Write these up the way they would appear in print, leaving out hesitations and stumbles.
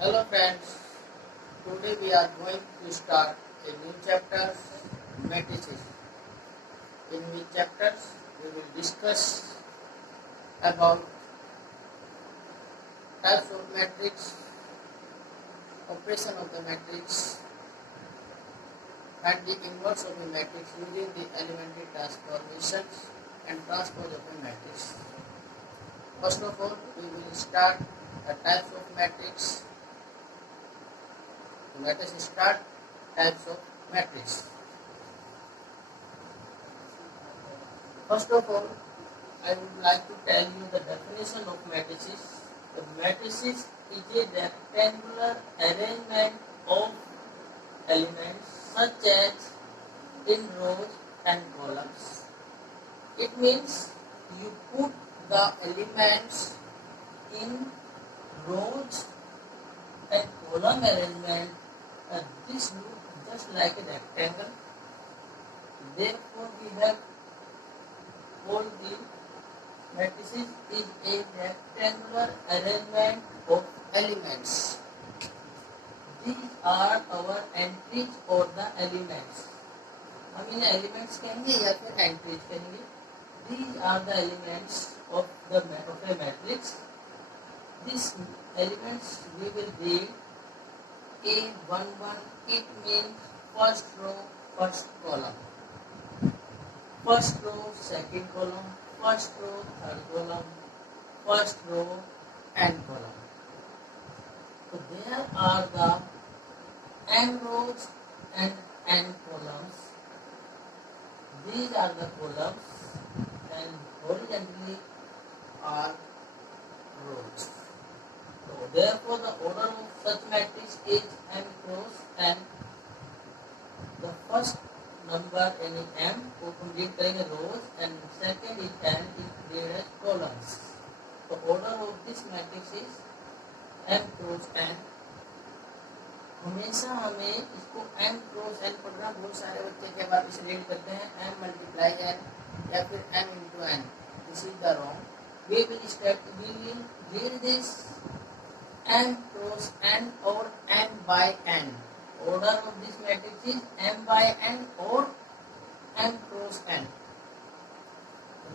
Hello friends, today we are going to start a new chapter, matrices. In which chapters we will discuss about types of matrix, operation of the matrix, and the inverse of the matrix using the elementary transformations and transpose of a matrix. First of all, we will start the types of matrix. Let us start types of matrix. First of all, I would like to tell you the definition of matrices. The matrices is a rectangular arrangement of elements such as in rows and columns. It means you put the elements in rows and column arrangement. This looks just like a rectangle. Therefore, we have all the matrices is a rectangular arrangement of elements. These are our entries or the elements. हम इन्हें elements कहेंगे या फिर entries कहेंगे. These are the elements of a matrix. These elements we will read A11. It means first row, first column. First row, second column, first row, third column, first row, and column. So there are the n rows and n columns. These are the columns and horizontally are rows. So therefore the order of such matrix is m cross n. The first number any m को हम read करेंगे rows and second is n is read as columns. The order of this matrix is m cross n. हमेशा हमें इसको m cross n पढ़ना. बहुत सारे बच्चे जब आप इसे read करते हैं m multiply n या फिर m into n. This is the wrong. We will read this m cross n or n by n. Order of this matrix is m by n or m cross n.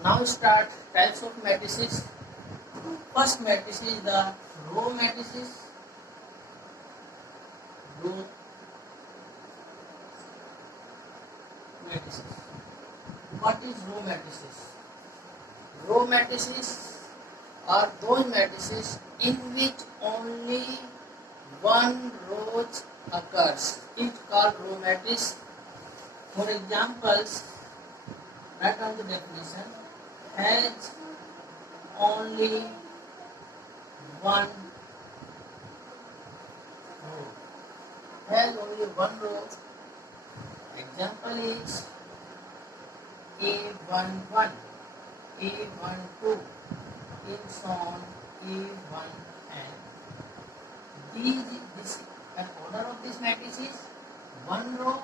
Now start types of matrices. First matrix is the row matrices. Row matrices. What is row matrices? Row matrices are those matrices in which only one row occurs. It's called row matrix. For examples, write down the definition. Has only one row. Has only one row. Example is A11, A12, in so on, A1n. This an order of this matrix is one row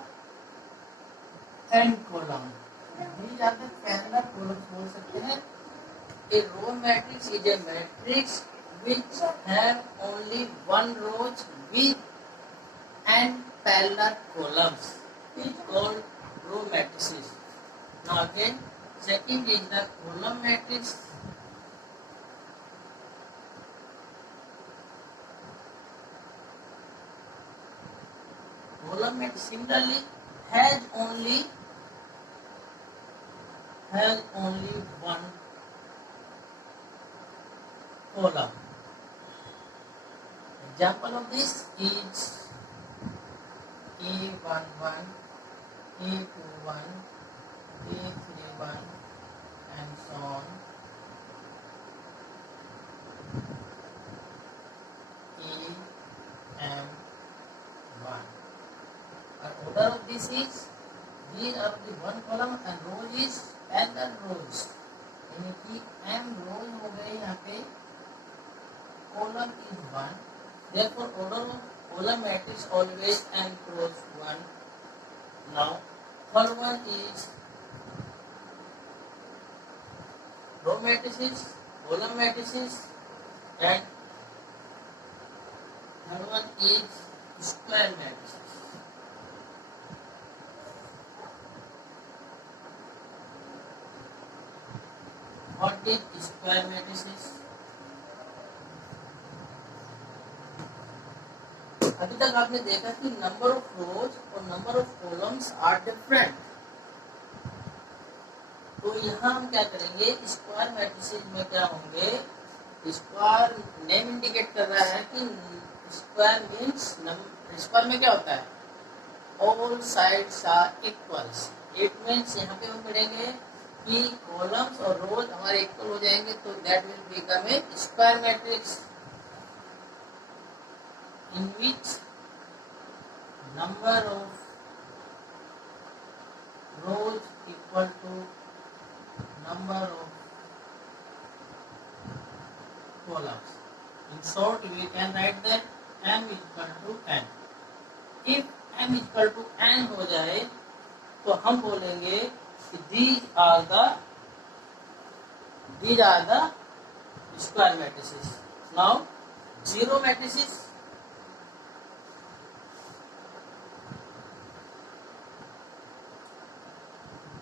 and column. These are the parallel columns बोल सकते हैं. A row matrix is a matrix which have only one row with and parallel columns. It's called row matrices. Now again, second is the column matrix. Column matrix similarly has only one column. Example of this is A11, A21, A31, and so on. AM1. And order of this is these are the one column and row is parallel rows. यानी कि m rows हो गए यहाँ पे. Column is one. Therefore order of column matrix always m cross 1. Now third one is row matrices, column matrices, and third one is square matrices. What is square matrices? अभी तक आपने देखा कि number of rows और number of columns are different. तो यहाँ हम क्या करेंगे, स्क्वायर मैट्रिसेस में क्या होंगे, स्क्वायर नेम इंडिकेट कर रहा है कि स्क्वायर मीन्स स्क्वायर में क्या होता है, all sides are equals. It means यहाँ पे हम पढ़ेंगे कि कॉलम्स और रोज हमारे इक्वल हो जाएंगे, तो that will become A square matrix in which number of rows equal to number of columns. In short, we can write that m is equal to n. If m is equal to n हो जाए तो हम बोलेंगे कि these are the square matrices. Now zero matrices,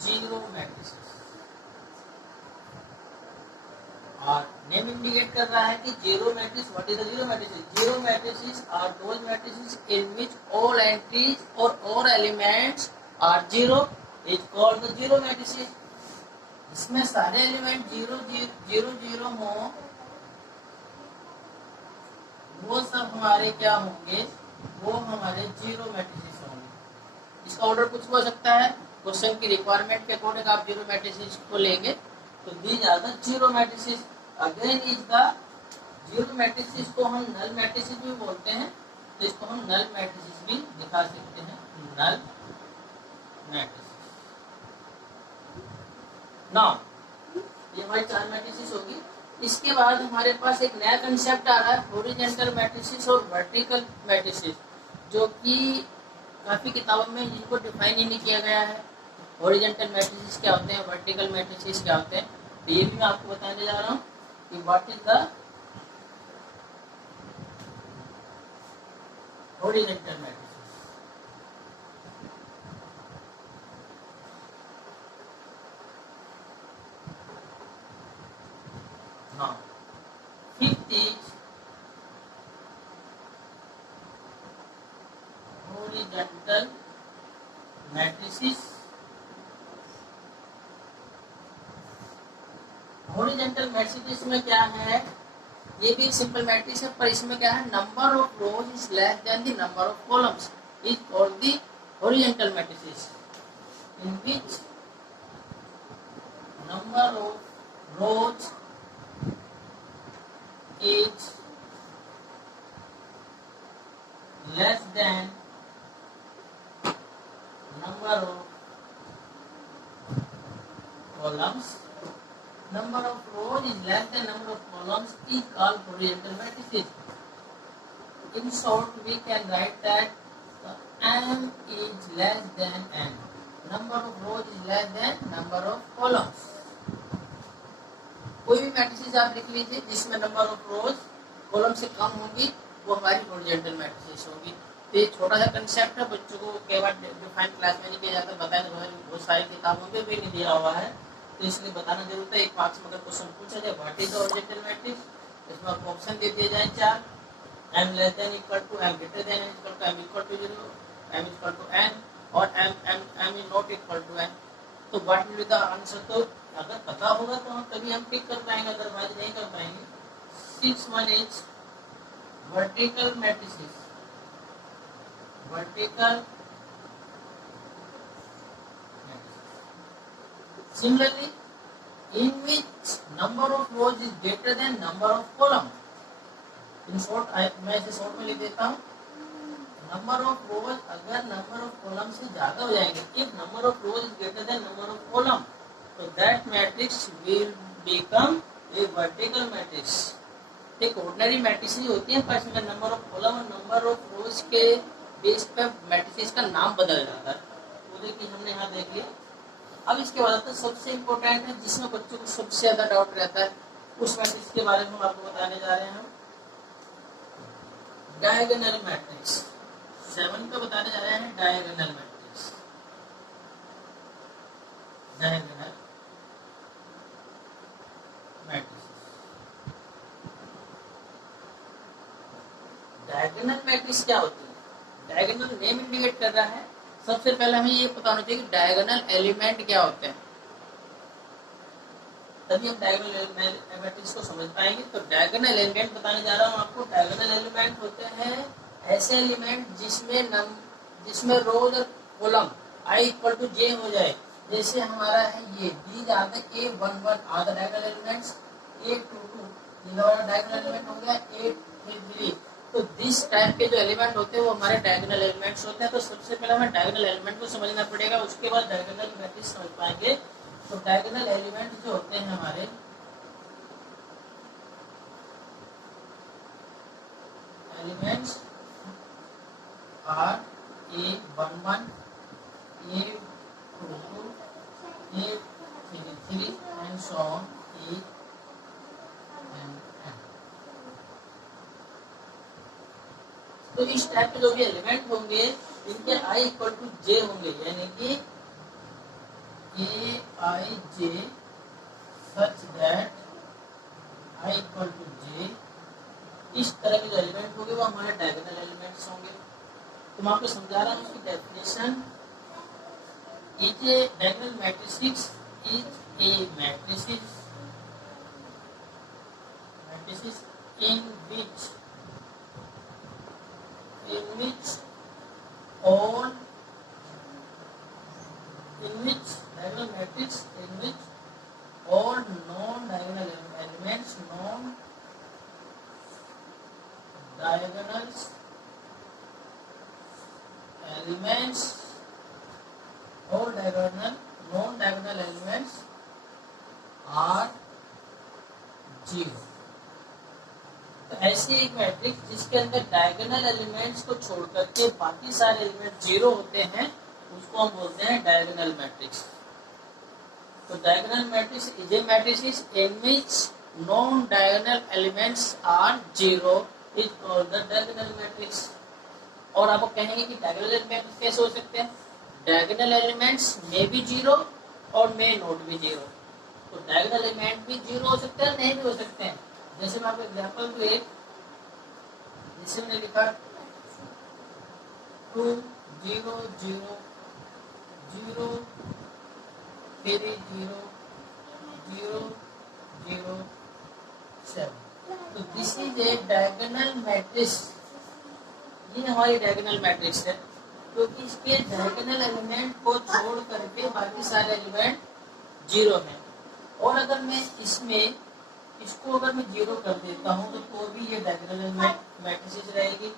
zero matrices, और name indicate कर रहा है कि zero matrix, what is the zero matrices? Zero matrices are those matrices in which all entries और all elements are zero, is called the zero matrices. इसमें सारे element zero zero zero हो, वो सब हमारे क्या होंगे, वो हमारे जीरो मैट्रिसेस होंगे। इसका ऑर्डर कुछ हो सकता है, क्वेश्चन की रिक्वायरमेंट के अकॉर्डिंग आप जीरो मैट्रिसेस को लेंगे। तो these are the zero matrices. Again is the zero matrices को हम नल मैट्रिसेस भी बोलते हैं, तो इसको हम नल मैट्रिसेस भी दिखा सकते हैं, नल मैट्रिसेस। नाउ ये हमारी चार मैट्रिसेस होगी। इसके बाद हमारे पास एक नया कंसेप्ट आ रहा है, हॉरिजॉन्टल मैट्रिसेस और वर्टिकल मैट्रिसेस, जो कि काफी किताबों में जिनको डिफाइन ही नहीं किया गया है। हॉरिजॉन्टल मैट्रिसेस क्या होते हैं, वर्टिकल मैट्रिसेस क्या होते हैं, तो ये भी मैं आपको बताने जा रहा हूँ कि what is the horizontal matrices. हाँ, fifth is horizontal matrices. Horizontal matrices में क्या है, ये भी एक सिंपल मैट्रिक्स है, पर इसमें क्या है, number of rows is less than the number of columns, is called the horizontal matrices, in which number of rows is less than number of columns. Number of rows is less than number of columns is called horizontal matrices. In short, we can write that m is less than n. Number of rows is less than number of columns. कोई भी matrices आप लिख लीजिए जिसमें number of rose column से कम होगी, वो हमारी हॉरिजॉन्टल मैट्रिसेस होगी। तो ये छोटा सा कंसेप्ट है, बच्चों को कई बार डिफाइन क्लास में नहीं किया जाता, बताया तो बहुत सारी किताबों में भी नहीं दिया हुआ है, तो इसलिए बताना जरूरत है। एक मार्क्स में अगर क्वेश्चन पूछा जाए what is the horizontal matrix, इसमें आपको ऑप्शन दे दिए जाए चार, m less than equal to m greater than equal to m equal to 0, m equal to n और m is not equal to n। तो what will be the answer? तो अगर पता होगा तो हम तभी हम टिक कर पाएंगे, अदरवाइज नहीं कर पाएंगे। 6 one is vertical matrices. Vertical similarly, in which number of rows is greater than number of columns. In short, मैं इसे शॉर्ट में लिख देता हूँ, नंबर ऑफ रोज अगर नंबर ऑफ कॉलम से ज्यादा हो जाएंगे, if number of rows is greater than number of column, तो that matrix will become a vertical matrix. एक ऑर्डिनरी मैट्रिक्स होती है, पर इसमें नंबर ऑफ कॉलम और नंबर ऑफ रोज के बेस पे मैट्रिसेस का नाम बदल जाता है। तो देखिए हमने यहाँ देख लिया। अब इसके बाद तो सबसे इम्पोर्टेंट है, जिसमें बच्चों को सबसे ज्यादा डाउट रहता है, उस मैट्रिक्स के बारे में हम आपको बताने जा रहे हैं। डायगोनल मैट्रिक्स 7 का बताने जा रहे हैं। Diagonal matrix, diagonal matrix. Diagonal matrix क्या होती है? डायगोनल नेम इंडिकेट कर रहा है। सबसे पहले हमें ये पता होना चाहिए कि डायगोनल एलिमेंट क्या होते हैं, तभी हम डायगोनल मैट्रिक्स को समझ पाएंगे। तो डायगोनल एलिमेंट बताने जा रहा हूँ आपको। डायगोनल एलिमेंट होते हैं ऐसे एलिमेंट जिसमें रोज और column i equal to j हो जाए। जैसे हमारा है ये these are the A11 are the diagonal elements, A22 ये हमारा डायगोनल एलिमेंट हो गया, A33। तो दिस टाइप के जो एलिमेंट होते हैं वो हमारे डायगोनल एलिमेंट्स होते हैं। तो सबसे पहले हमें डायगोनल एलिमेंट को समझना पड़ेगा, उसके बाद डायगोनल मैट्रिक्स समझ पाएंगे। तो डायगोनल एलिमेंट जो होते हैं हमारे, elements are A11, A22, A33 and so on A and N। तो इस टाइप के जो भी एलिमेंट होंगे इनके i इक्वल टू j होंगे, यानी कि Aij such that i equal to j। इस तरह के जो एलिमेंट होंगे वो हमारे डायगोनल एलिमेंट्स होंगे। तो मैं आपको समझा रहा हूँ उसकी definition. Is a diagonal matrix is a matrix in which all diagonal matrix in which all non-diagonal elements all non-diagonal elements are 0। तो ऐसी एक मैट्रिक्स जिसके अंदर डायगोनल एलिमेंट्स को छोड़ करके बाकी सारे एलिमेंट 0 होते हैं उसको हम बोलते हैं डायगोनल मैट्रिक्स। तो diagonal matrix is a matrix in which non diagonal elements are 0 is called the diagonal matrix. और आपको कहेंगे कि डायगोनल एलिमेंट्स कैसे हो सकते हैं? डायगोनल एलिमेंट्स मे बी 0 और मे नॉट बी 0। तो डायगोनल एलिमेंट भी 0 हो सकते हैं, नहीं भी हो सकते हैं। जैसे मैं आपको एग्जाम्पल दूं, एक जैसे मैंने लिखा 2 0 0 0 3 0 0 0 7। तो this is a diagonal matrix. ये हमारी डायगोनल मैट्रिक्स है। तो इसके डायगोनल एलिमेंट को छोड़ करके बाकी सारे एलिमेंट 0 हैं। और अगर मैं इसको अगर मैं 0 कर देता हूँ तो भी ये डायगोनल मैट्रिक्स रहेगी।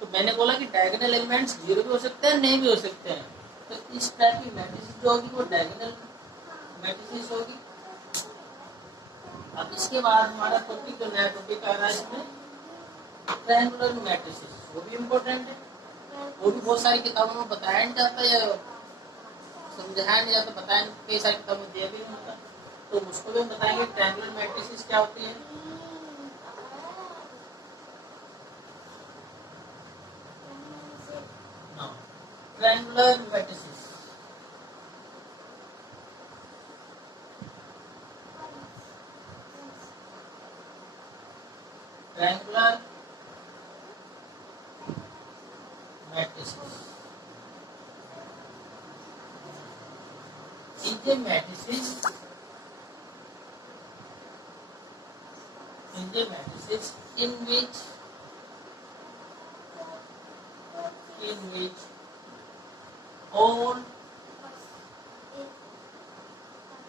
तो मैंने बोला कि डायगोनल एलिमेंट्स 0 भी हो सकते हैं, नहीं भी हो सकते हैं। तो इस टाइप की मैट्रिक्स जो होगी वो डायगोनल मैट्रिक्स होगी। अब इसके बाद हमारा टॉपिक जो नया टॉपिक आ रहा है इसमें ट्रायंगुलर मैट्रिक्स, वो भी इम्पोर्टेंट है। वो भी बहुत सारी किताबों में बताया नहीं जाता या समझाया नहीं जाता, बताया कई सारी किताबों में दिया भी नहीं होता। तो उसको भी हम बताएंगे ट्रायंगुलर मैट्रिक्स क्या होती है। ट्रायंगुलर मैट्रिक्स, ट्रायंगुलर मैट्रिक्स इनके matrix in which all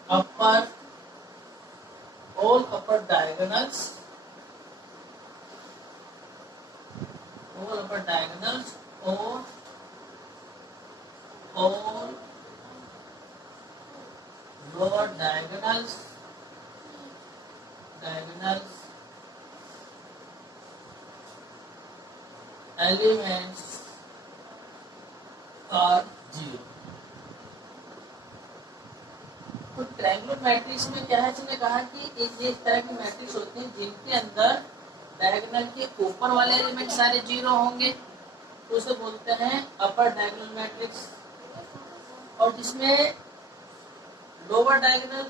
upper diagonals or all lower diagonals elements are 0। तो ट्रायंगुलर मैट्रिक्स में क्या है, इसने कहा कि एक इस तरह की मैट्रिक्स होती है जिनके अंदर डायगोनल के ऊपर वाले एलिमेंट सारे जीरो होंगे तो उसे बोलते हैं अपर डायगोनल मैट्रिक्स, और जिसमें लोअर डायगोनल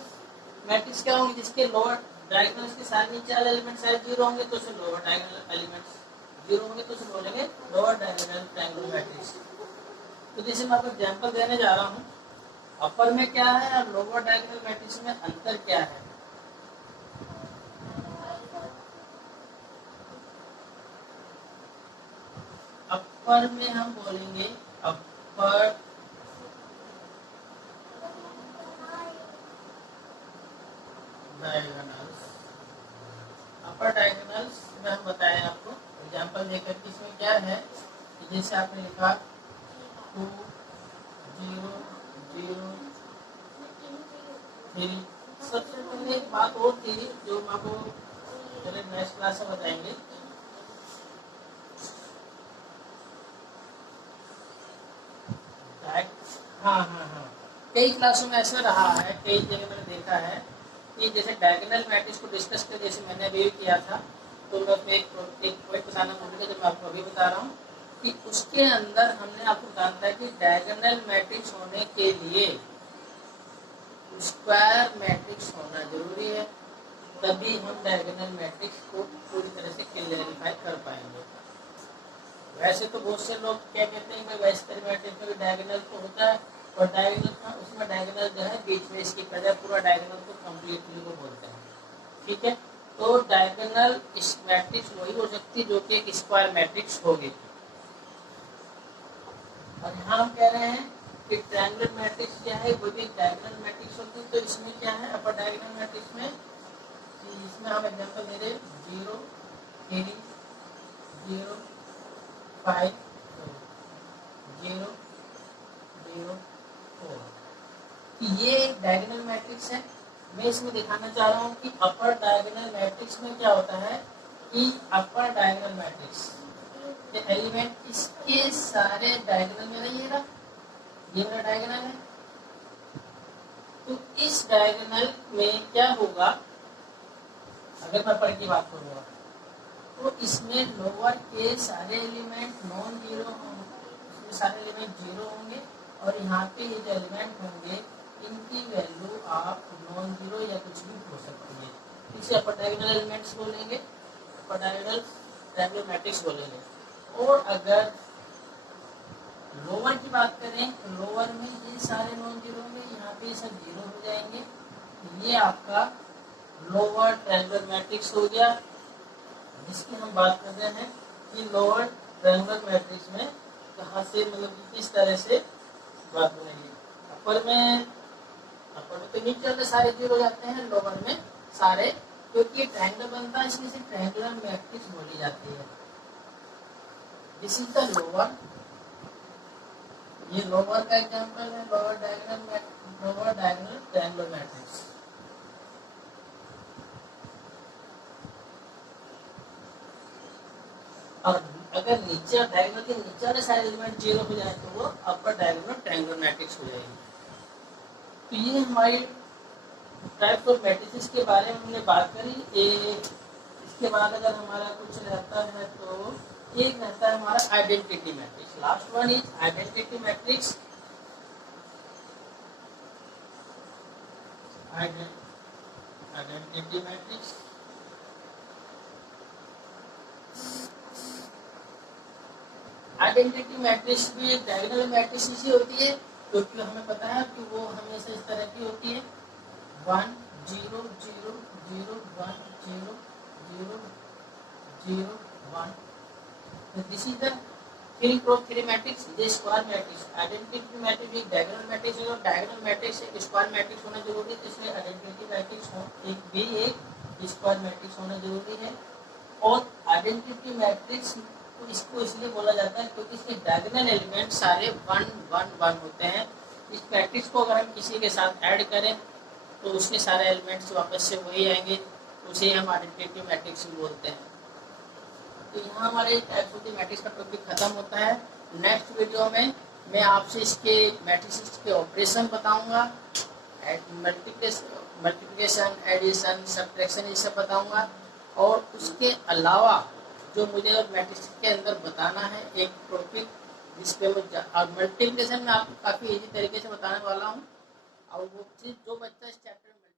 मैट्रिक्स क्या होंगे, जिसके लोअर डायगोनल के सारे नीचे वाले एलिमेंट सारे जीरो होंगे तो उसे लोअर डायगोनल एलिमेंट्स जीरो होंगे तो उसे बोलेंगे लोअर डायगोनल ट्रायंगुलर मैट्रिक्स। तो जैसे मैं आपको एग्जांपल देने जा रहा हूँ, अपर में क्या है और लोअर डायगोनल मैट्रिक्स में अंतर क्या है। अपर में हम बोलेंगे अपर डायगोनल्स, अपर डायगोनल्स में हम बताएं आपको एग्जांपल देकर कि इसमें क्या है कि जैसे आपने लिखा 2 0 0 3। सबसे पहले एक बात और थी जो हम आपको चले नेक्स्ट क्लास में बताएंगे। हाँ, कई क्लासों में ऐसा रहा है, कई जगह मैंने देखा है कि जैसे डायगोनल मैट्रिक्स को डिस्कस कर जैसे मैंने अभी किया था, तो मैं एक पॉइंट बताना भूल गया जो मैं आपको अभी बता रहा हूँ कि उसके अंदर हमने आपको बताया था कि डायगोनल मैट्रिक्स होने के लिए स्क्वायर मैट्रिक्स होना जरूरी है, तभी हम डायगोनल मैट्रिक्स को पूरी तरह से क्लियरिफाई कर पाएंगे। वैसे तो बहुत से लोग क्या कहते हैं कि स्क्वायर मैट्रिक्स में डायगोनल तो होता है और डायगोनल का उसमें डायगोनल जो है बीच में इसकी वजह पूरा डायगोनल को कंप्लीटली को बोलते हैं। ठीक है, तो डायगोनल मैट्रिक्स वही हो सकती है जो कि एक स्क्वायर मैट्रिक्स होगी। और यहाँ हम कह रहे हैं कि ट्रायंगुलर मैट्रिक्स क्या है, वो भी डायगोनल मैट्रिक्स होती है। तो इसमें क्या है अपर डायगोनल मैट्रिक्स में, इसमें हम एग्जांपल दे रहे 0 3 0 5 0 0 4। ये एक डायगोनल मैट्रिक्स है। मैं इसमें दिखाना चाह रहा हूँ कि अपर डायगोनल मैट्रिक्स में क्या होता है कि अपर डायगोनल मैट्रिक्स ये एलिमेंट इसके सारे डायगोनल में रहिएगा, ये मेरा डायगोनल है। तो इस डायगोनल में क्या होगा, अगर मैं अपर की बात करूँगा तो इसमें लोअर के सारे एलिमेंट नॉन जीरो होंगे, इसमें सारे एलिमेंट जीरो होंगे और यहाँ पे ये जो एलिमेंट होंगे इनकी वैल्यू आप नॉन जीरो या कुछ भी हो सकती है। इसे अपर डायगोनल एलिमेंट्स बोलेंगे, अपर डायगोनल ट्रायंगुलर मैट्रिक्स बोलेंगे। और अगर लोअर की बात करें तो लोअर में ये सारे नॉन जीरो होंगे, यहाँ पे सब जीरो हो जाएंगे। ये आपका लोअर ट्रायंगुलर मैट्रिक्स हो गया, जिसकी हम बात कर रहे हैं कि लोअर ट्रायंगुलर मैट्रिक्स में कहाँ से मतलब किस तरह से बात बनेगी। अपर में तो नीचे वाले सारे जीरो जाते हैं, लोअर में सारे, क्योंकि ट्रायंगल बनता है इसमें से ट्रायंगुलर मैट्रिक्स बोली जाती है। दिस इज द लोअर, ये लोअर का एग्जांपल है, लोअर डायगोनल ट्रायंगुलर मैट्रिक्स। और अगर नीचे डायगोनल के नीचे वाले सारे एलिमेंट जीरो हो जाए तो वो अपर डायगोनल ट्रायंगुलर मैट्रिक्स हो जाएगी। तो ये हमारी टाइप्स ऑफ मैट्रिसेस के बारे में हमने बात करी। इसके बाद अगर हमारा कुछ रहता है तो एक रहता है हमारा identity matrix. Last one is identity matrix. Identity matrix identity matrix भी एक डायगोनल मैट्रिक्स ही होती है, क्योंकि हमें पता है कि वो हमेशा इस तरह की होती है 1 0 0 0 1 0 0 0 1। This is the 3x3 matrix, ये स्क्वायर मैट्रिक्स। आइडेंटिटी मैट्रिक्स एक डायगोनल मैट्रिक्स है और डायगोनल मैट्रिक्स एक स्क्वायर मैट्रिक्स होना जरूरी है, इसलिए आइडेंटिटी मैट्रिक्स एक स्क्वायर मैट्रिक्स होना जरूरी है। और आइडेंटिटी मैट्रिक्स इसको इसलिए बोला जाता है क्योंकि इसके डायगोनल एलिमेंट सारे 1 1 1 होते हैं। इस मैट्रिक्स को अगर हम किसी के साथ ऐड करें तो उसके सारे एलिमेंट्स वापस से वही आएंगे, उसे हम आइडेंटिटी मैट्रिक्स बोलते हैं। तो यहाँ हमारे टाइप्स ऑफ मैट्रिक्स का टॉपिक खत्म होता है। नेक्स्ट वीडियो में मैं आपसे इसके मैट्रिक्स के ऑपरेशन बताऊंगा, मल्टीप्लिकेशन, एडिशन, सब्ट्रैक्शन, ये सब बताऊंगा। और उसके अलावा जो मुझे मैट्रिक्स के अंदर बताना है एक टॉपिक जिस पे मैं और मल्टीप्लिकेशन में आपको काफ़ी इजी तरीके से बताने वाला हूँ। और वो चीज़ जो बच्चा इस चैप्टर में